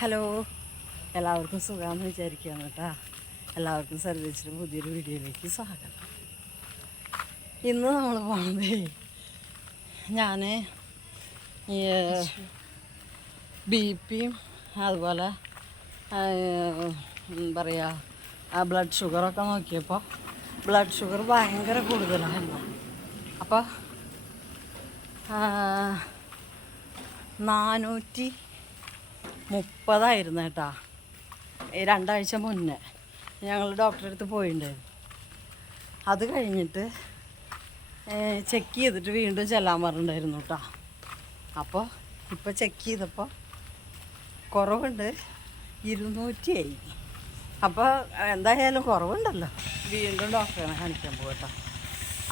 Hello. എല്ലാവർക്കും സുഖമാണെന്ന് വിചാരിക്കുകയാണ് കേട്ടോ. എല്ലാവർക്കും സർവീസിലും പുതിയൊരു വീഡിയോയിലേക്ക് സ്വാഗതം. ഇന്ന് നമ്മൾ പോകുന്നത് ഞാൻ ബി പിയും അതുപോലെ എന്താ പറയുക ബ്ലഡ് ഷുഗറൊക്കെ നോക്കിയപ്പോൾ ബ്ലഡ് ഷുഗർ ഭയങ്കര കൂടുതലാണ് അപ്പോൾ നാനൂറ്റി മുപ്പതായിരുന്നു കേട്ടാ. രണ്ടാഴ്ച മുന്നേ ഞങ്ങൾ ഡോക്ടറെ അടുത്ത് പോയിട്ടുണ്ടായിരുന്നു അത് കഴിഞ്ഞിട്ട് ചെക്ക് ചെയ്തിട്ട് വീണ്ടും ചെല്ലാൻ പറഞ്ഞിട്ടുണ്ടായിരുന്നു കേട്ടോ. അപ്പോൾ ഇപ്പോൾ ചെക്ക് ചെയ്തപ്പോൾ കുറവുണ്ട്. ഇരുന്നൂറ്റിയായി അപ്പോൾ എന്തായാലും കുറവുണ്ടല്ലോ. വീണ്ടും ഡോക്ടറെ കാണിക്കാൻ പോകട്ടോ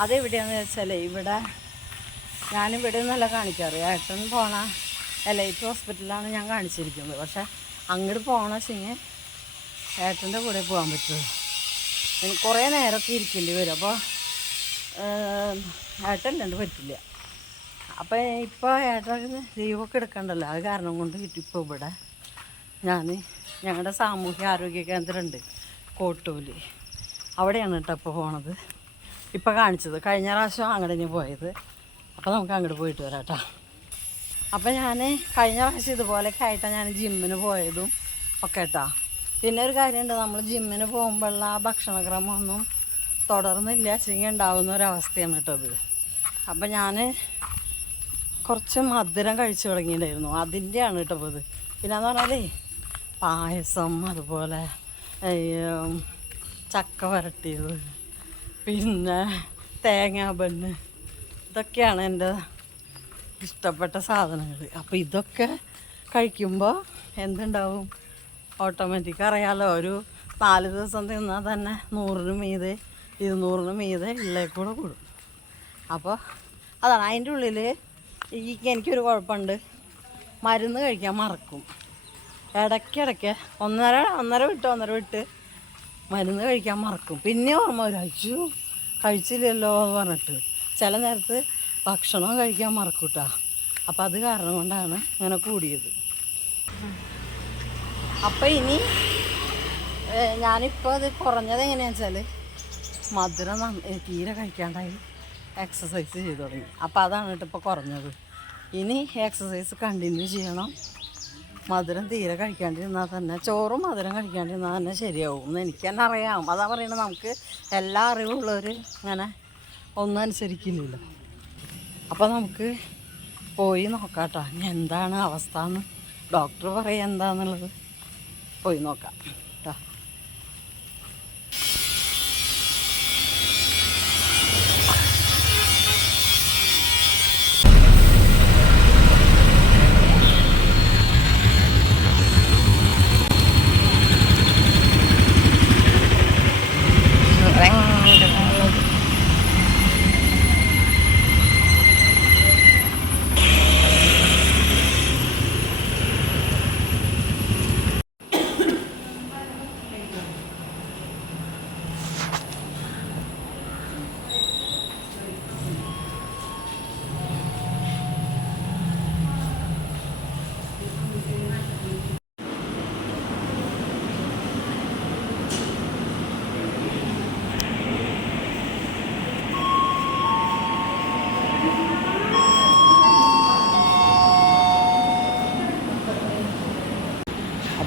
അതെവിടെയാണെന്ന് വെച്ചാൽ ഇവിടെ ഞാനിവിടെ നിന്നല്ല കാണിക്കാറ്. ഏട്ടൻ പോണ എലൈറ്റ് ഹോസ്പിറ്റലിലാണ് ഞാൻ കാണിച്ചിരിക്കുന്നത്. പക്ഷേ അങ്ങോട്ട് പോകണ വെച്ചെങ്കിൽ ഏട്ടന്റെ കൂടെ പോകാൻ പറ്റുള്ളൂ. എനിക്ക് കുറേ നേരമൊക്കെ ഇരിക്കേണ്ടി വരും. അപ്പോൾ ഏട്ടൻ രണ്ട് പറ്റില്ല. അപ്പോൾ ഇപ്പോൾ ഏട്ടന് ലീവൊക്കെ എടുക്കണ്ടല്ലോ. അത് കാരണം കൊണ്ട് ഇപ്പോൾ ഇവിടെ ഞാൻ ഞങ്ങളുടെ സാമൂഹ്യ ആരോഗ്യ കേന്ദ്രമുണ്ട് കോട്ടൂൽ അവിടെയാണ് കേട്ടോ ഇപ്പോൾ പോണത്. ഇപ്പോൾ കാണിച്ചത്. കഴിഞ്ഞ പ്രാവശ്യം അങ്ങോട്ട് പോയത്. അപ്പോൾ നമുക്ക് അങ്ങോട്ട് പോയിട്ട് വരാം കേട്ടോ. അപ്പോൾ ഞാൻ കഴിഞ്ഞ പ്രാവശ്യം ഇതുപോലെയൊക്കെ ആയിട്ടാണ് ഞാൻ ജിമ്മിന് പോയതും ഒക്കെ കേട്ടോ പിന്നെ ഒരു കാര്യമുണ്ട് നമ്മൾ ജിമ്മിന് പോകുമ്പോഴുള്ള ആ ഭക്ഷണക്രമമൊന്നും തുടർന്നില്ല. വെച്ചെങ്കിൽ ഉണ്ടാവുന്ന ഒരവസ്ഥയാണ് കേട്ടോ അത് അപ്പം ഞാൻ കുറച്ച് മധുരം കഴിച്ചു തുടങ്ങിയിട്ടുണ്ടായിരുന്നു. അതിന്റെയാണ് കേട്ടോ ഇത് പിന്നെന്ന് പറഞ്ഞാലേ പായസം അതുപോലെ ചക്ക വരട്ടിയത് പിന്നെ തേങ്ങാ ബണ്ണ് ഇതൊക്കെയാണ് എന്റെ ഇഷ്ടപ്പെട്ട സാധനങ്ങൾ അപ്പോൾ ഇതൊക്കെ കഴിക്കുമ്പോൾ എന്തുണ്ടാവും? ഓട്ടോമാറ്റിക് അറിയാലോ ഒരു നാല് ദിവസം തിന്നാൽ തന്നെ നൂറിന് മീതെ ഇരുന്നൂറിന് മീതെ ഉള്ളിലേക്കൂടെ കൂടും അപ്പോൾ അതാണ് അതിന്റെ ഉള്ളിൽ ഈ എനിക്കൊരു കുഴപ്പമുണ്ട് മരുന്ന് കഴിക്കാൻ മറക്കും. ഇടയ്ക്കിടയ്ക്ക് ഒന്നര ഒന്നര വിട്ട് ഒന്നര വിട്ട് മരുന്ന് കഴിക്കാൻ മറക്കും. പിന്നെ ഓർമ്മ വരും അയ്യോ കഴിച്ചില്ലല്ലോ എന്ന് പറഞ്ഞിട്ട്. ചില നേരത്ത് ഭക്ഷണം കഴിക്കാൻ മറക്കൂട്ടാ. അപ്പം അത് കാരണം കൊണ്ടാണ് അങ്ങനെ കൂടിയത്. അപ്പം ഇനി ഞാനിപ്പോൾ അത് കുറഞ്ഞത് എങ്ങനെയാണെന്ന് വെച്ചാൽ മധുരം തീരെ കഴിക്കാണ്ടായി എക്സസൈസ് ചെയ്തു തുടങ്ങി. അപ്പോൾ അതാണ് കേട്ടോ ഇപ്പോൾ കുറഞ്ഞത്. ഇനി എക്സസൈസ് കണ്ടിന്യൂ ചെയ്യണം. മധുരം തീരെ കഴിക്കാണ്ടിരുന്നാൽ തന്നെ ചോറും മധുരം കഴിക്കാണ്ടിരുന്നാൽ തന്നെ ശരിയാവും എന്ന് എനിക്ക് തന്നെ അറിയാം. അതാ പറയുന്നത് നമുക്ക് എല്ലാ അറിവുള്ളവർ അങ്ങനെ ഒന്നും അനുസരിക്കില്ലല്ലോ. അപ്പോൾ നമുക്ക് പോയി നോക്കാട്ടോ. ഇനി എന്താണ് അവസ്ഥ എന്ന്. ഡോക്ടർ പറയാം എന്താണെന്നുള്ളത് പോയി നോക്കാം.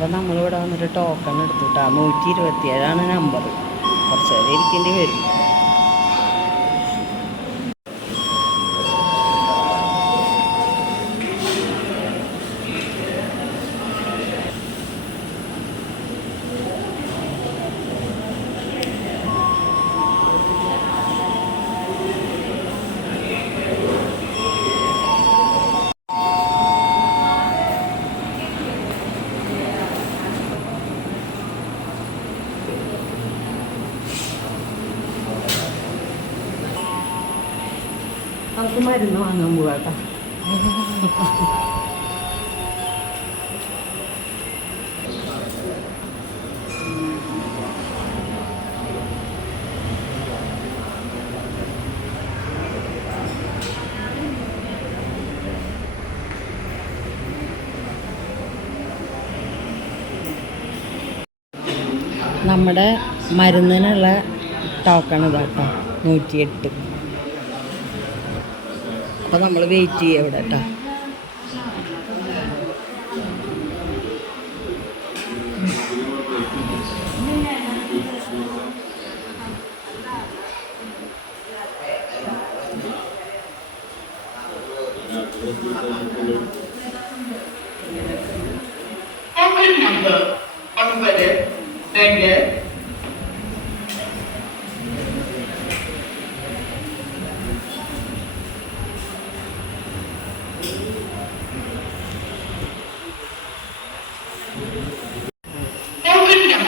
അപ്പോൾ നമ്മളിവിടെ വന്നിട്ട് ടോക്കൺ എടുത്തുട്ടാ. നൂറ്റി ഇരുപത്തിയേഴാണ് നമ്പർ കുറച്ച് നേരം ഇരിക്കേണ്ടി വരും. നമുക്ക് മരുന്ന് വാങ്ങാൻ പോവാട്ടോ നമ്മുടെ മരുന്നിനുള്ള ടോക്കൺ ഇതാട്ടോ നൂറ്റിയെട്ട്. അപ്പോൾ നമ്മൾ വെയിറ്റ് ചെയ്യുക ഇവിടെ കേട്ടോ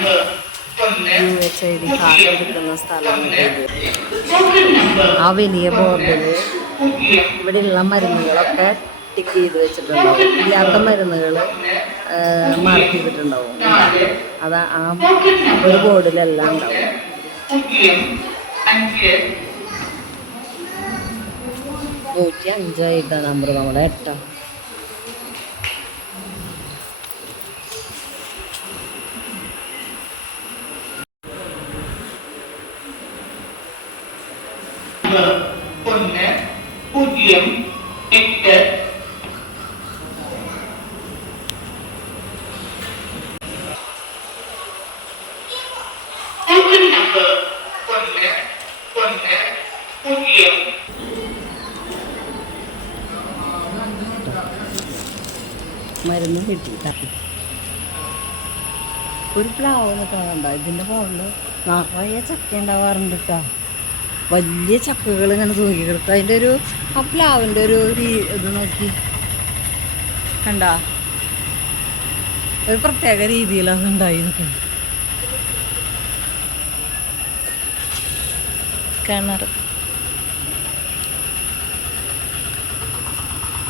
U H I D card എടുക്കുന്ന സ്ഥലമാണ് ഇത്. Token number ആ വലിയ ബോർഡിൽ ഇവിടെയുള്ള മരുന്നുകളൊക്കെ ടിക്ക് ചെയ്ത് വെച്ചിട്ടുണ്ടാവും. ഇല്ലാത്ത മരുന്നുകൾ മാർക്ക് ചെയ്തിട്ടുണ്ടാവും. അത് ആ ഒരു ബോർഡിലെല്ലാം ഉണ്ടാവും. നൂറ്റി അഞ്ചായിട്ടാണ് നമ്പർ നമ്മുടെ എട്ടാ നമ്പർ ഒന്ന് പൂജ്യം എട്ട് Token number ഒന്ന് ഒന്ന് പൂജ്യം മരുന്ന് കിട്ടിയിട്ട പ്ലാവെന്നൊക്കെ വേണ്ട ഇതിന്റെ മുകളിൽ നിറയെ ചക്ക ഉണ്ടാവാറുണ്ട് കേട്ടോ വലിയ ചക്കകൾ ഇങ്ങനെ തൂങ്ങി കിടക്കുക അതിന്റെ ഒരു ആ പ്ലാവിന്റെ ഒരു ഇത് നോക്കി. കണ്ട? ഒരു പ്രത്യേക രീതിയിലാണ് ഉണ്ടായി നിൽക്കുന്നത് കിണർ.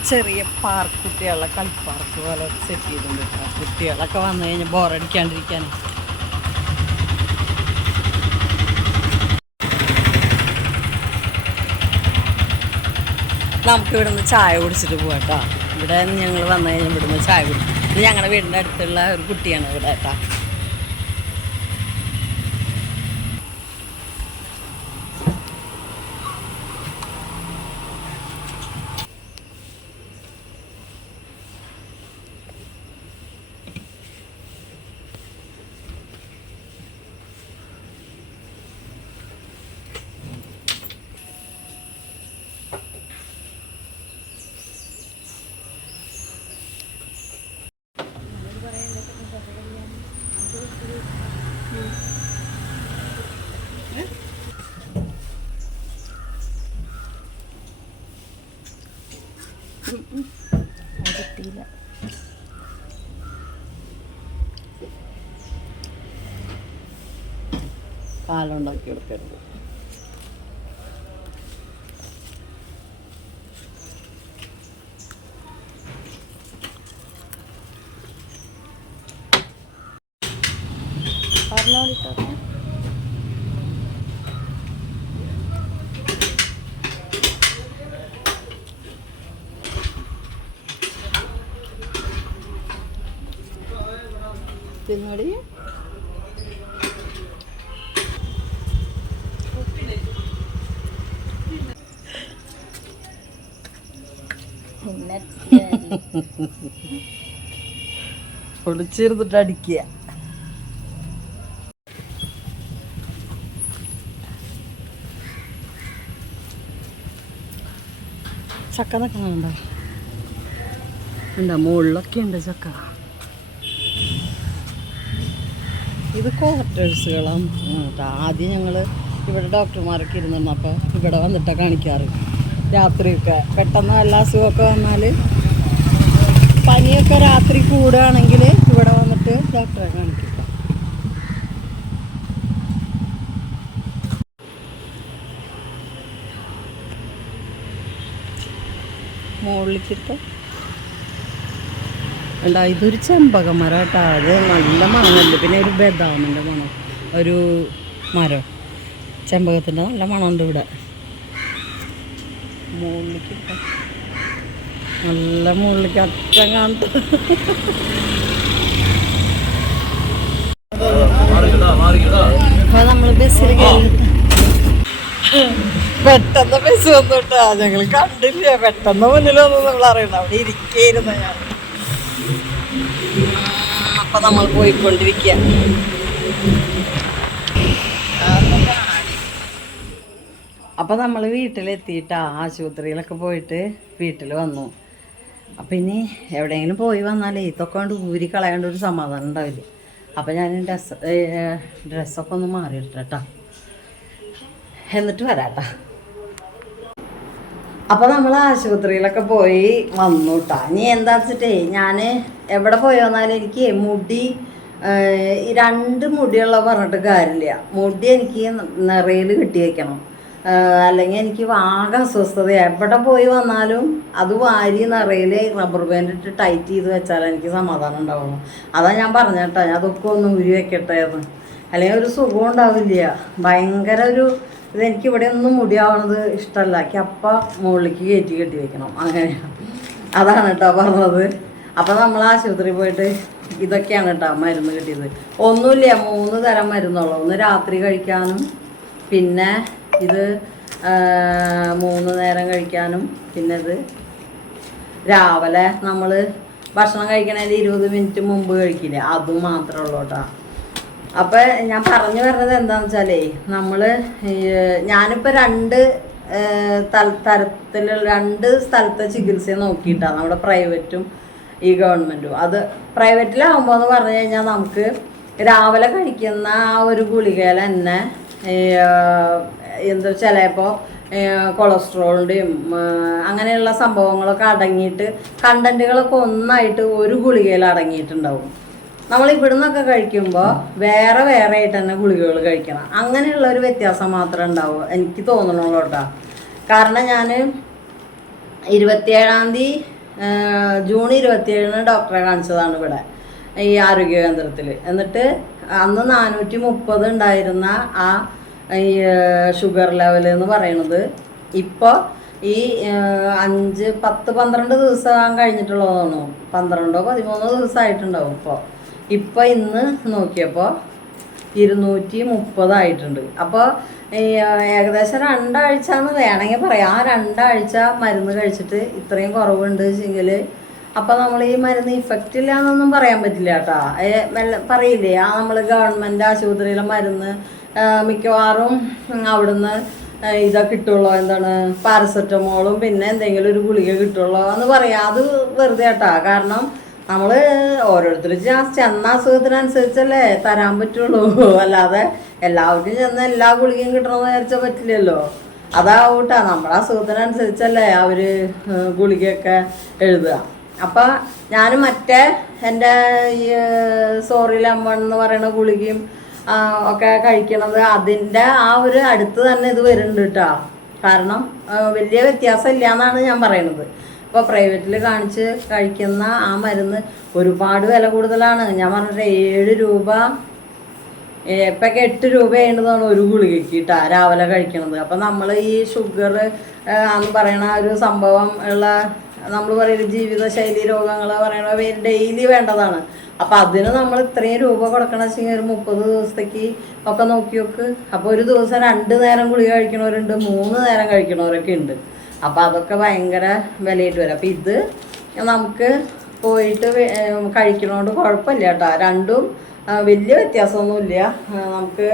ചെറിയ പാർക്ക് കുട്ടികളെ കളിപ്പാർക്ക് പോലെ സെറ്റ് ചെയ്തിട്ടുണ്ട് കേട്ടോ കുട്ടികളൊക്കെ വന്നു കഴിഞ്ഞാൽ ബോറടിക്കാണ്ടിരിക്കാൻ നമുക്ക് ഇവിടുന്ന് ചായ കുടിച്ചിട്ട് പോവാം കേട്ടോ. ഇവിടെ ഞങ്ങൾ വന്നു കഴിഞ്ഞാൽ ഇവിടുന്ന് ചായ കുടിക്കും ഞങ്ങളുടെ വീടിന്റെ അടുത്തുള്ള ഒരു കുട്ടിയാണ് ഇവിടെ കേട്ടോ. പാലുണ്ടാക്കി കൊടുക്കരുത്. പറഞ്ഞോളിട്ടോ പൊളിച്ചിരുന്നിട്ട് അടിക്കുക. ചക്ക നിൽക്കണുണ്ടോ ഉണ്ടോ? മുകളിലൊക്കെ ഉണ്ട് ചക്ക. ഇത് ക്വാർട്ടേഴ്സുകളാണ് ആദ്യം ഞങ്ങൾ ഇവിടെ ഡോക്ടർമാരൊക്കെ ഇരുന്നിരുന്നപ്പോൾ ഇവിടെ വന്നിട്ടാണ് കാണിക്കാറ്. രാത്രിയൊക്കെ. പെട്ടെന്ന് വല്ല അസുഖമൊക്കെ വന്നാൽ പനിയൊക്കെ രാത്രി കൂടുകയാണെങ്കിൽ ഇവിടെ വന്നിട്ട് ഡോക്ടറെ കാണിക്കും. മുകളിലേക്കിട്ട് ഇതൊരു ചെമ്പകം മരം കേട്ടോ. അത് നല്ല മണമുണ്ട്. പിന്നെ ഒരു ബദാമിന്റെ മണം. ഒരു മരം. ചെമ്പകത്തിന്റെ നല്ല മണമുണ്ട് ഇവിടെ. മുകളിലേക്ക്. നല്ല മുകളിലേക്ക് അറ്റം കാണത്ത അപ്പൊ നമ്മൾ ബസ്സിൽ പെട്ടെന്ന് ബസ് വന്നിട്ടാ. ഞങ്ങൾ കണ്ടില്ല. പെട്ടെന്ന് മുന്നിൽ വന്നു നമ്മൾ അറിയണം അവിടെ ഇരിക്കായിരുന്നു ഞാൻ. അപ്പൊ നമ്മൾ പോയിക്കൊണ്ടിരിക്കുക അപ്പൊ നമ്മൾ വീട്ടിലെത്തിയിട്ടാ ആശുപത്രിയിലൊക്കെ പോയിട്ട് വീട്ടിൽ വന്നു. അപ്പം ഇനി എവിടെയെങ്കിലും പോയി വന്നാലേ ഇതൊക്കെ കൊണ്ട് ഊരി കളയാണ്ട് ഒരു സമാധാനം ഉണ്ടാവില്ല. അപ്പം ഞാൻ ഡ്രസ് ഡ്രസ്സൊക്കെ ഒന്ന് മാറിയിട്ടാ എന്നിട്ട് വരാട്ടാ. അപ്പോൾ നമ്മൾ ആശുപത്രിയിലൊക്കെ പോയി വന്നു കേട്ടോ ഇനി എന്താ വെച്ചിട്ടേ ഞാൻ എവിടെ പോയി വന്നാലും എനിക്ക് മുടി രണ്ട് മുടിയുള്ള പറഞ്ഞിട്ട് കാര്യമില്ല. മുടി എനിക്ക് നിറയിൽ കെട്ടി വയ്ക്കണം അല്ലെങ്കിൽ എനിക്ക് ആകെ അസ്വസ്ഥത. എവിടെ പോയി വന്നാലും അത് വാരി നിറയിൽ റബ്ബർ ബാൻഡ് ഇട്ട് ടൈറ്റ് ചെയ്ത് വെച്ചാൽ എനിക്ക് സമാധാനം ഉണ്ടാവുള്ളൂ. അതാ ഞാൻ പറഞ്ഞേട്ടാ ഞാൻ അതൊക്കെ ഒന്ന് ഉരി വെക്കട്ടെ അത് അല്ലെങ്കിൽ ഒരു സുഖം ഉണ്ടാവില്ല. ഭയങ്കര ഒരു ഇതെനിക്ക് ഇവിടെ ഒന്നും മുടിയാവണത് ഇഷ്ടമല്ല അപ്പ മുകളിലേക്ക് കയറ്റി കെട്ടി വെക്കണം. അങ്ങനെയാണ് അതാണ് കേട്ടോ പറഞ്ഞത്. അപ്പം നമ്മൾ ആശുപത്രി പോയിട്ട് ഇതൊക്കെയാണ് കേട്ടോ മരുന്ന് കിട്ടിയത്. ഒന്നുമില്ല മൂന്ന് തരം മരുന്നുള്ളൂ. ഒന്ന് രാത്രി കഴിക്കാനും പിന്നെ ഇത് മൂന്ന് നേരം കഴിക്കാനും പിന്നെ ഇത് രാവിലെ നമ്മൾ ഭക്ഷണം കഴിക്കണതിന് ഇരുപത് മിനിറ്റ് മുമ്പ് കഴിക്കില്ല? അതും മാത്രമേ ഉള്ളൂ കേട്ടോ. അപ്പോൾ ഞാൻ പറഞ്ഞു വരുന്നത് എന്താണെന്ന് വെച്ചാലേ നമ്മൾ ഞാനിപ്പോൾ രണ്ട് തല- തരത്തിലുള്ള രണ്ട് സ്ഥലത്തെ ചികിത്സ നോക്കിയിട്ടാണ് നമ്മുടെ പ്രൈവറ്റും ഈ ഗവൺമെന്റും അത് പ്രൈവറ്റിലാവുമ്പോൾ എന്ന് പറഞ്ഞു കഴിഞ്ഞാൽ നമുക്ക് രാവിലെ കഴിക്കുന്ന ആ ഒരു ഗുളികയിൽ തന്നെ എന്താ ചിലപ്പോൾ കൊളസ്ട്രോളിന്റെയും അങ്ങനെയുള്ള സംഭവങ്ങളൊക്കെ അടങ്ങിയിട്ട് കണ്ടന്റുകളൊക്കെ ഒന്നായിട്ട് ഒരു ഗുളികയിൽ അടങ്ങിയിട്ടുണ്ടാവും. നമ്മൾ ഇവിടുന്നൊക്കെ കഴിക്കുമ്പോൾ വേറെ വേറെ ആയിട്ട് തന്നെ ഗുളികകൾ കഴിക്കണം. അങ്ങനെയുള്ള ഒരു വ്യത്യാസം മാത്രമേ ഉണ്ടാവൂ. എനിക്ക് തോന്നണുള്ളൂ കേട്ടോ. കാരണം ഞാൻ ഇരുപത്തിയേഴാം തീയതി ജൂൺ ഇരുപത്തിയേഴിന് ഡോക്ടറെ കാണിച്ചതാണ് ഇവിടെ ഈ ആരോഗ്യ കേന്ദ്രത്തിൽ എന്നിട്ട് അന്ന് നാനൂറ്റി മുപ്പത് ഉണ്ടായിരുന്ന ആ ഈ ഷുഗർ ലെവൽ എന്ന് പറയുന്നത് ഇപ്പോൾ ഈ അഞ്ച് പത്ത് പന്ത്രണ്ട് ദിവസം കഴിഞ്ഞിട്ടുള്ളതാണ്? പന്ത്രണ്ടോ പതിമൂന്നോ ദിവസം ആയിട്ടുണ്ടാവും ഇപ്പോൾ ഇപ്പോൾ ഇന്ന് നോക്കിയപ്പോൾ ഇരുന്നൂറ്റി മുപ്പതായിട്ടുണ്ട്. അപ്പോൾ ഏകദേശം രണ്ടാഴ്ച എന്ന് വേണമെങ്കിൽ പറയാം. ആ രണ്ടാഴ്ച മരുന്ന് കഴിച്ചിട്ട് ഇത്രയും കുറവുണ്ട് വെച്ചെങ്കിൽ അപ്പോൾ നമ്മൾ ഈ മരുന്ന് ഇഫക്റ്റ് ഇല്ല എന്നൊന്നും പറയാൻ പറ്റില്ല കേട്ടോ. പറയില്ലേ? ആ നമ്മൾ ഗവൺമെന്റ് ആശുപത്രിയിലെ മരുന്ന് മിക്കവാറും അവിടുന്ന് ഇതാ കിട്ടുള്ളൂ. എന്താണ്? പാരസെറ്റമോളും പിന്നെ എന്തെങ്കിലും ഒരു ഗുളിക കിട്ടുള്ളോ എന്ന് പറയാം. അത് വെറുതെ കേട്ടാ കാരണം നമ്മൾ ഓരോരുത്തർ ചെന്ന അസുഖത്തിനനുസരിച്ചല്ലേ തരാൻ പറ്റുള്ളൂ. അല്ലാതെ എല്ലാവർക്കും ചെന്ന് എല്ലാ ഗുളികയും കിട്ടണമെന്ന് വിചാരിച്ചാൽ പറ്റില്ലല്ലോ. അതാവട്ടാ. നമ്മുടെ അസുഖത്തിനനുസരിച്ചല്ലേ ഏഹ്, ഗുളികയൊക്കെ എഴുതുക. അപ്പം ഞാൻ മറ്റേ എന്റെ ഈ സോറി ലെമൺ എന്ന് പറയുന്ന ഗുളികയും ഒക്കെ കഴിക്കണത്. അതിന്റെ ആ ഒരു അടുത്ത് തന്നെ ഇത് വരുന്നുണ്ട് കേട്ടോ. കാരണം വലിയ വ്യത്യാസം ഇല്ല എന്നാണ് ഞാൻ പറയണത്. ഇപ്പോൾ പ്രൈവറ്റിൽ കാണിച്ച് കഴിക്കുന്ന ആ മരുന്ന് ഒരുപാട് വില കൂടുതലാണ്. ഞാൻ പറഞ്ഞിട്ട് ഏഴ് രൂപ ഇപ്പൊക്കെ എട്ട് രൂപയാണെന്നാണ് ഒരു ഗുളികയ്ക്ക് കേട്ടാ രാവിലെ കഴിക്കണത്. അപ്പം നമ്മൾ ഈ ഷുഗർ എന്ന് പറയണ ഒരു സംഭവം ഉള്ള നമ്മൾ പറയുന്ന ജീവിതശൈലി രോഗങ്ങൾ പറയണ ഡെയിലി വേണ്ടതാണ്. അപ്പം അതിന് നമ്മൾ ഇത്രയും രൂപ കൊടുക്കണം വെച്ചെങ്കിൽ ഒരു മുപ്പത് ദിവസത്തേക്ക് ഒക്കെ നോക്കി നോക്ക് അപ്പോൾ ഒരു ദിവസം രണ്ട് നേരം ഗുളിക കഴിക്കണവരുണ്ട് മൂന്ന് നേരം കഴിക്കണവരൊക്കെ ഉണ്ട്. അപ്പം അതൊക്കെ ഭയങ്കര വിലയിട്ട് വരും. അപ്പം ഇത് നമുക്ക് പോയിട്ട് കഴിക്കണോണ്ട് കുഴപ്പമില്ല കേട്ടോ. രണ്ടും വലിയ വ്യത്യാസമൊന്നുമില്ല. നമുക്ക്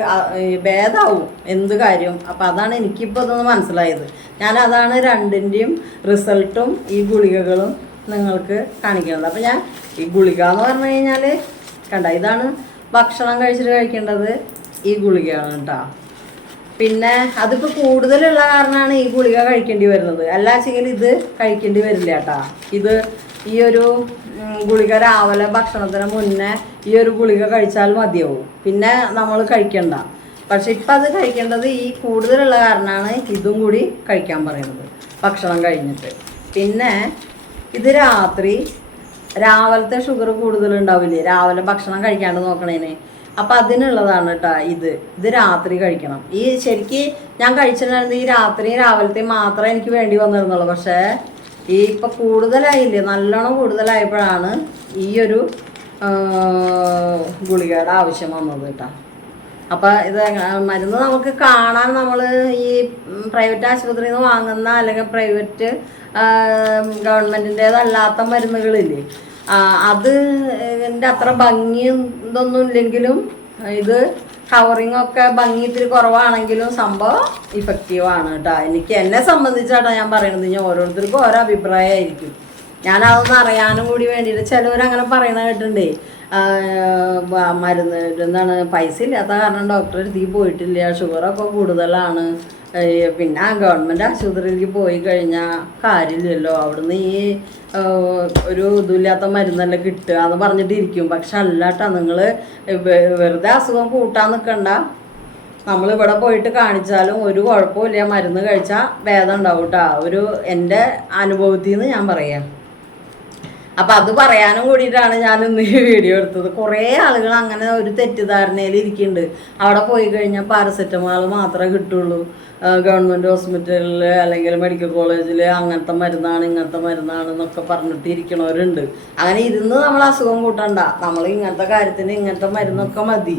ഭേദമാവും എന്ത് കാര്യം. അപ്പം അതാണ് എനിക്കിപ്പോൾ ഇതൊന്ന് മനസ്സിലായത്. ഞാൻ അതാണ് രണ്ടിന്റെയും റിസൾട്ടും ഈ ഗുളികകളും നിങ്ങൾക്ക് കാണിക്കുന്നത്. അപ്പം ഞാൻ ഈ ഗുളിക എന്ന് പറഞ്ഞു കഴിഞ്ഞാൽ കണ്ട ഇതാണ് ഭക്ഷണം കഴിച്ചിട്ട് കഴിക്കേണ്ടത് ഈ ഗുളികയാണ് കേട്ടോ. പിന്നെ അതിപ്പോൾ കൂടുതലുള്ള കാരണമാണ് ഈ ഗുളിക കഴിക്കേണ്ടി വരുന്നത്. അല്ലാച്ചെങ്കിൽ ഇത് കഴിക്കേണ്ടി വരില്ല കേട്ടോ. ഇത് ഈ ഒരു ഗുളിക രാവിലെ ഭക്ഷണത്തിന് മുന്നേ ഈ ഒരു ഗുളിക കഴിച്ചാൽ മതിയാവും. പിന്നെ നമ്മൾ കഴിക്കണ്ട. പക്ഷെ ഇപ്പം അത് കഴിക്കേണ്ടത് ഈ കൂടുതലുള്ള കാരണമാണ് ഇതും കൂടി കഴിക്കാൻ പറയുന്നത്. ഭക്ഷണം കഴിഞ്ഞിട്ട്. പിന്നെ ഇത് രാത്രി രാവിലത്തെ ഷുഗർ കൂടുതലുണ്ടാവില്ലേ? രാവിലെ ഭക്ഷണം കഴിക്കാണ്ട് നോക്കണേന്. അപ്പം അതിനുള്ളതാണ് കേട്ടോ ഇത്. ഇത് രാത്രി കഴിക്കണം. ഈ ശരിക്ക് ഞാൻ കഴിച്ചിട്ടുണ്ടായിരുന്നത് ഈ രാത്രി രാവിലത്തെ മാത്രമേ എനിക്ക് വേണ്ടി വന്നിരുന്നുള്ളൂ. പക്ഷേ ഈ ഇപ്പം കൂടുതലായില്ലേ? നല്ലോണം കൂടുതലായപ്പോഴാണ് ഈ ഒരു ഗുളികയുടെ ആവശ്യം വന്നത് കേട്ടോ. അപ്പം ഇത് മരുന്ന് നമുക്ക് കാണാൻ നമ്മൾ ഈ പ്രൈവറ്റ് ആശുപത്രിയിൽ നിന്ന് വാങ്ങുന്ന അല്ലെങ്കിൽ പ്രൈവറ്റ് ഗവൺമെന്റിന്റേതല്ലാത്ത മരുന്നുകളില്ലേ? അത് ഇതിന്റെ അത്ര ഭംഗിയും ഇതൊന്നും ഇല്ലെങ്കിലും ഇത് കവറിങ് ഒക്കെ ഭംഗി ഇത്തിരി കുറവാണെങ്കിലും സംഭവം ഇഫക്റ്റീവ് ആണ് കേട്ടോ എനിക്ക് എന്നെ സംബന്ധിച്ചാട്ടോ ഞാൻ പറയണത്. ഞാൻ ഓരോരുത്തർക്കും ഓരോ അഭിപ്രായമായിരിക്കും. അതൊന്നും അറിയാനും കൂടി വേണ്ടിയിട്ട് ചിലവരങ്ങനെ പറയണ കേട്ടിട്ടുണ്ടേ. മരുന്ന് എന്താണ് പൈസ ഇല്ലാത്ത കാരണം ഡോക്ടറെ അടുത്ത് പോയിട്ടില്ല. ഷുഗറൊക്കെ കൂടുതലാണ്. പിന്നെ ഗവൺമെന്റ് ആശുപത്രിയിലേക്ക് പോയി കഴിഞ്ഞാൽ കാര്യമില്ലല്ലോ. അവിടുന്ന് ഈ ഒരു ഇതുമില്ലാത്ത മരുന്നല്ല കിട്ടുക എന്ന് പറഞ്ഞിട്ടിരിക്കും. പക്ഷെ അല്ലാട്ടാ നിങ്ങൾ വെറുതെ അസുഖം കൂട്ടാൻ നിൽക്കണ്ട നമ്മളിവിടെ പോയിട്ട് കാണിച്ചാലും ഒരു കുഴപ്പമില്ല മരുന്ന് കഴിച്ചാൽ ഭേദം ഉണ്ടാവും കേട്ടോ. ഒരു എന്റെ അനുഭവത്തിൽ നിന്ന് ഞാൻ പറയാം. അപ്പം അത് പറയാനും കൂടിയിട്ടാണ് ഞാൻ ഇന്ന് ഈ വീഡിയോ എടുത്തത്. കുറേ ആളുകൾ അങ്ങനെ ഒരു തെറ്റിദ്ധാരണയിൽ ഇരിക്കുന്നുണ്ട്. അവിടെ പോയി കഴിഞ്ഞാൽ പാരസെറ്റമോൾ മാത്രമേ കിട്ടുള്ളൂ. ഗവൺമെന്റ് ഹോസ്പിറ്റലിൽ അല്ലെങ്കിൽ മെഡിക്കൽ കോളേജിൽ അങ്ങനത്തെ മരുന്നാണ് ഇങ്ങനത്തെ മരുന്നാണ് എന്നൊക്കെ പറഞ്ഞിട്ട് ഇരിക്കണവരുണ്ട്. അങ്ങനെ ഇരുന്ന് നമ്മൾ അസുഖം കൂട്ടണ്ട. നമ്മൾ ഇങ്ങനത്തെ കാര്യത്തിന് ഇങ്ങനത്തെ മരുന്നൊക്കെ മതി.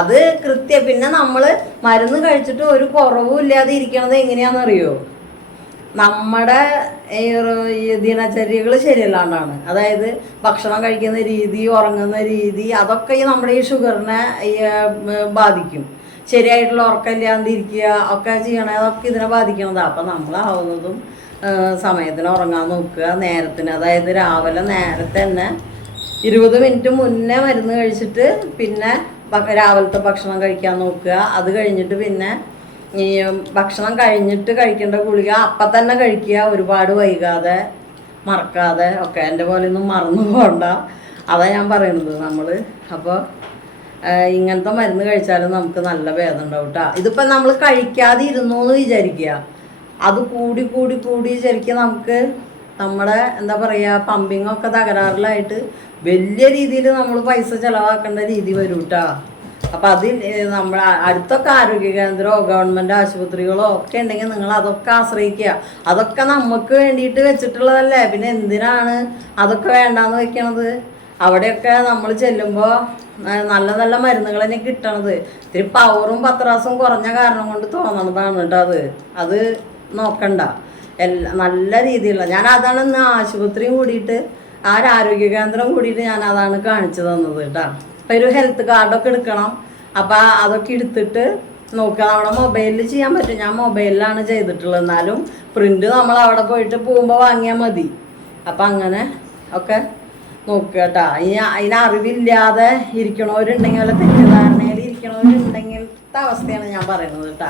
അത് കൃത്യ. പിന്നെ നമ്മൾ മരുന്ന് കഴിച്ചിട്ട് ഒരു കുറവും ഇല്ലാതെ ഇരിക്കണത് എങ്ങനെയാണെന്നറിയോ? നമ്മുടെ ഈ ദിനചര്യകൾ ശരിയല്ലാണ്ടാണ്. അതായത് ഭക്ഷണം കഴിക്കുന്ന രീതി ഉറങ്ങുന്ന രീതി അതൊക്കെ ഈ നമ്മുടെ ഈ ഷുഗറിനെ ബാധിക്കും. ശരിയായിട്ടുള്ള ഉറക്കമില്ലാണ്ടിരിക്കുക ഒക്കെ ചെയ്യണേ അതൊക്കെ ഇതിനെ ബാധിക്കണതാണ് അപ്പം നമ്മളാവുന്നതും സമയത്തിന് ഉറങ്ങാൻ നോക്കുക നേരത്തിന് അതായത് രാവിലെ നേരത്തെ തന്നെ ഇരുപത് മിനിറ്റ് മുന്നേ മരുന്ന് കഴിച്ചിട്ട് പിന്നെ രാവിലത്തെ ഭക്ഷണം കഴിക്കാൻ നോക്കുക. അത് കഴിഞ്ഞിട്ട് പിന്നെ ഈ ഭക്ഷണം കഴിഞ്ഞിട്ട് കഴിക്കേണ്ട ഗുളിക അപ്പം തന്നെ കഴിക്കുക ഒരുപാട് വൈകാതെ മറക്കാതെ ഒക്കെ. എന്റെ പോലെ ഒന്നും മറന്നു പോകണ്ട അതാ ഞാൻ പറയുന്നത് നമ്മൾ അപ്പോൾ ഇങ്ങനത്തെ മരുന്ന് കഴിച്ചാലും നമുക്ക് നല്ല ഭേദം ഉണ്ടാവും കേട്ടോ ഇതിപ്പോൾ നമ്മൾ കഴിക്കാതെ ഇരുന്നു എന്ന് വിചാരിക്കുക. അത് കൂടി കൂടി കൂടി ശരിക്കും നമുക്ക് നമ്മുടെ എന്താ പറയുക പമ്പിങ്ങൊക്കെ തകരാറിലായിട്ട് വലിയ രീതിയിൽ നമ്മൾ പൈസ ചിലവാക്കേണ്ട രീതി വരും കേട്ടോ അപ്പം അതിൽ നമ്മൾ അടുത്തൊക്കെ ആരോഗ്യ കേന്ദ്രമോ ഗവൺമെന്റ് ആശുപത്രികളോ ഒക്കെ ഉണ്ടെങ്കിൽ നിങ്ങൾ അതൊക്കെ ആശ്രയിക്കുക. അതൊക്കെ നമുക്ക് വേണ്ടിയിട്ട് വെച്ചിട്ടുള്ളതല്ലേ? പിന്നെ എന്തിനാണ് അതൊക്കെ വേണ്ടാന്ന് വെക്കണത്? അവിടെയൊക്കെ നമ്മൾ ചെല്ലുമ്പോൾ നല്ല നല്ല മരുന്നുകൾ തന്നെ കിട്ടണത്. ഇത്തിരി പവറും പത്രാസും കുറഞ്ഞ കാരണം കൊണ്ട് തോന്നണതാണ് കേട്ടോ അത്. അത് നോക്കണ്ട. എല്ലാ നല്ല രീതിയിലുള്ള ഞാൻ അതാണ് ഇന്ന് ആശുപത്രിയും കൂടിയിട്ട് ആ ഒരു ആരോഗ്യ കേന്ദ്രം കൂടിയിട്ട് ഞാൻ അതാണ് കാണിച്ചു തന്നത് കേട്ടോ. അപ്പം ഒരു ഹെൽത്ത് കാർഡൊക്കെ എടുക്കണം. അപ്പം അതൊക്കെ എടുത്തിട്ട് നോക്കുക. നമ്മുടെ മൊബൈലിൽ ചെയ്യാൻ പറ്റും. ഞാൻ മൊബൈലിലാണ് ചെയ്തിട്ടുള്ളത്. എന്നാലും പ്രിന്റ് നമ്മൾ അവിടെ പോയിട്ട് പോകുമ്പോൾ വാങ്ങിയാൽ മതി. അപ്പം അങ്ങനെ ഒക്കെ നോക്കുക കേട്ടോ. ഇനി അതിന് അറിവില്ലാതെ ഇരിക്കണവരുണ്ടെങ്കിൽ വല്ല തെറ്റിദ്ധാരണയിൽ ഇരിക്കണവരുണ്ടെങ്കിലത്തെ അവസ്ഥയാണ് ഞാൻ പറയുന്നത് കേട്ടോ.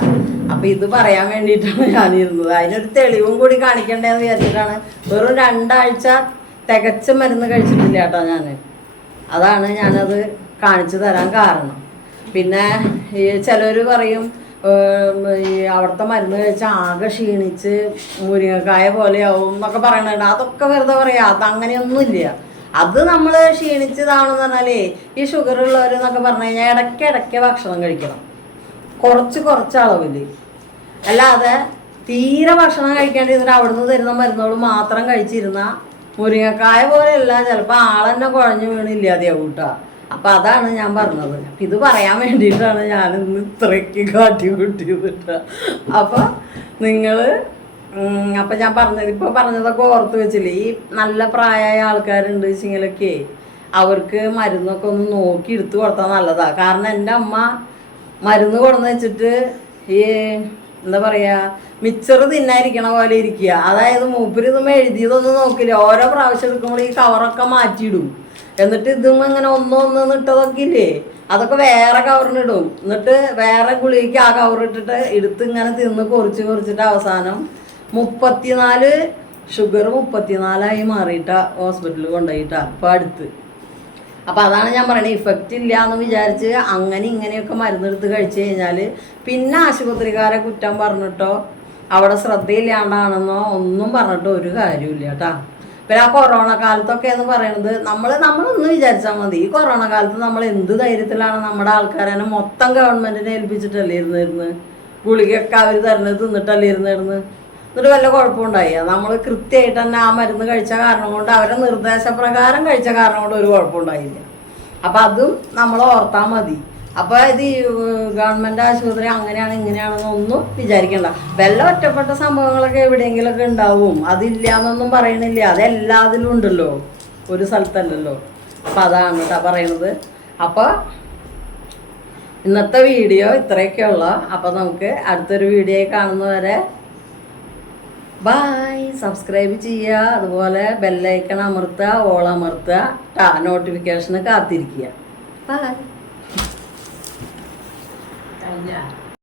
അപ്പം ഇത് പറയാൻ വേണ്ടിയിട്ടാണ് ഞാനിരുന്നത്. അതിനൊരു തെളിവും കൂടി കാണിക്കണ്ടേന്ന് വിചാരിച്ചിട്ടാണ്. വെറും രണ്ടാഴ്ച തികച്ച മരുന്ന് കഴിച്ചിട്ടില്ല കേട്ടോ ഞാൻ അതാണ് ഞാനത് കാണിച്ചു തരാൻ കാരണം. പിന്നെ ഈ ചിലർ പറയും അവിടുത്തെ മരുന്ന് കഴിച്ച് ആകെ ക്ഷീണിച്ച് മുരിങ്ങക്കായ പോലെയാവും എന്നൊക്കെ പറയണുണ്ട്. അതൊക്കെ വെറുതെ പറയാം. അത് അങ്ങനെയൊന്നുമില്ല അത് നമ്മൾ ക്ഷീണിച്ചതാണെന്ന് പറഞ്ഞാലേ ഈ ഷുഗർ ഉള്ളവർ എന്നൊക്കെ പറഞ്ഞു കഴിഞ്ഞാൽ ഇടയ്ക്ക് ഇടയ്ക്ക് ഭക്ഷണം കഴിക്കണം. കുറച്ച് കുറച്ച് അളവിൽ അല്ലാതെ തീരെ ഭക്ഷണം കഴിക്കാണ്ടിരുന്നിട്ട് അവിടുന്ന് തരുന്ന മരുന്നുകൾ മാത്രം കഴിച്ചിരുന്ന മുരിങ്ങക്കായ പോലെയല്ല. ചിലപ്പോൾ ആളെന്നെ കുഴഞ്ഞു വീണ് ഇല്ലാതെയാവും കേട്ടോ അപ്പം അതാണ് ഞാൻ പറഞ്ഞത്. ഇത് പറയാൻ വേണ്ടിയിട്ടാണ് ഇന്ന് ഇത്രയ്ക്ക് കാട്ടി കൂട്ടിയത്. അപ്പോൾ അപ്പം നിങ്ങൾ അപ്പം ഞാൻ പറഞ്ഞത് ഇപ്പോൾ പറഞ്ഞതൊക്കെ ഓർത്ത് വെച്ചില്ലേ? ഈ നല്ല പ്രായമായ ആൾക്കാരുണ്ട് വെച്ചിങ്ങനൊക്കെ അവർക്ക് മരുന്നൊക്കെ ഒന്ന് നോക്കി എടുത്തു കൊടുത്താൽ നല്ലതാ. കാരണം എന്റെ അമ്മ മരുന്ന് കൊടുന്ന് വെച്ചിട്ട് ഈ എന്താ പറയാ മിച്ചറ് തിന്നായിരിക്കണ പോലെ ഇരിക്കുക. അതായത് മൂപ്പര് ഇതൊന്നും എഴുതിയതൊന്നും നോക്കില്ല. ഓരോ പ്രാവശ്യം എടുക്കുമ്പോൾ ഈ കവറൊക്കെ മാറ്റിയിടും. എന്നിട്ട് ഇതും ഇങ്ങനെ ഒന്നൊന്ന് ഇട്ടതൊക്കെ ഇല്ലേ അതൊക്കെ വേറെ കവറിനിടും എന്നിട്ട് വേറെ ഗുളികയ്ക്ക് ആ കവറിട്ടിട്ട് എടുത്ത് ഇങ്ങനെ തിന്ന് കുറിച്ച് കുറച്ചിട്ട് അവസാനം മുപ്പത്തിനാല് ഷുഗർ മുപ്പത്തിനാലായി മാറിയിട്ടാ ഹോസ്പിറ്റലിൽ കൊണ്ടുപോയിട്ടാ. ഇപ്പം അടുത്ത്. അപ്പം അതാണ് ഞാൻ പറയുന്നത് ഇഫക്റ്റ് ഇല്ല എന്ന് വിചാരിച്ച് അങ്ങനെ ഇങ്ങനെയൊക്കെ മരുന്നെടുത്ത് കഴിച്ചു കഴിഞ്ഞാൽ പിന്നെ ആശുപത്രിക്കാരെ കുറ്റം പറഞ്ഞിട്ടോ അവിടെ ശ്രദ്ധയില്ലാണ്ടാണെന്നോ ഒന്നും പറഞ്ഞിട്ടോ ഒരു കാര്യമില്ല കേട്ടാ. പിന്നെ ആ കൊറോണ കാലത്തൊക്കെ എന്ന് പറയുന്നത് നമ്മൾ നമ്മളൊന്ന് വിചാരിച്ചാൽ മതി. ഈ കൊറോണ കാലത്ത് നമ്മൾ എന്ത് ധൈര്യത്തിലാണ് നമ്മുടെ ആൾക്കാരെ മൊത്തം ഗവൺമെന്റിനെ ഏൽപ്പിച്ചിട്ടല്ലേ ഇരുന്നിരുന്ന് ഗുളികയൊക്കെ അവർ തരുന്നത് തിന്നിട്ടല്ലേ ഇരുന്നിരുന്ന് എന്നിട്ട് വല്ല കുഴപ്പമുണ്ടായി? നമ്മൾ കൃത്യമായിട്ട് തന്നെ ആ മരുന്ന് കഴിച്ച കാരണം കൊണ്ട് അവരെ നിർദ്ദേശപ്രകാരം കഴിച്ച കാരണം കൊണ്ട് ഒരു കുഴപ്പമുണ്ടായില്ല. അപ്പം അതും നമ്മൾ ഓർത്താൽ മതി. അപ്പോൾ ഇത് ഗവൺമെന്റ് ആശുപത്രി അങ്ങനെയാണ് ഇങ്ങനെയാണെന്നൊന്നും വിചാരിക്കണ്ട. വല്ല ഒറ്റപ്പെട്ട സംഭവങ്ങളൊക്കെ എവിടെയെങ്കിലുമൊക്കെ ഉണ്ടാവും. അതില്ല എന്നൊന്നും പറയണില്ല. അതെല്ലാത്തിലും ഉണ്ടല്ലോ. ഒരു സ്ഥലത്തല്ലല്ലോ. അപ്പം അതാണ് കേട്ടോ പറയണത്. അപ്പോൾ ഇന്നത്തെ വീഡിയോ ഇത്രയൊക്കെ ഉള്ളു അപ്പോൾ നമുക്ക് അടുത്തൊരു വീഡിയോ കാണുന്നവരെ ബായ് സബ്സ്ക്രൈബ് ചെയ്യുക. അതുപോലെ ബെല്ലൈക്കൺ അമർത്തുക ഓൾ അമർത്തുക. നോട്ടിഫിക്കേഷന് കാത്തിരിക്കുക. ബായ് കഴിഞ്ഞ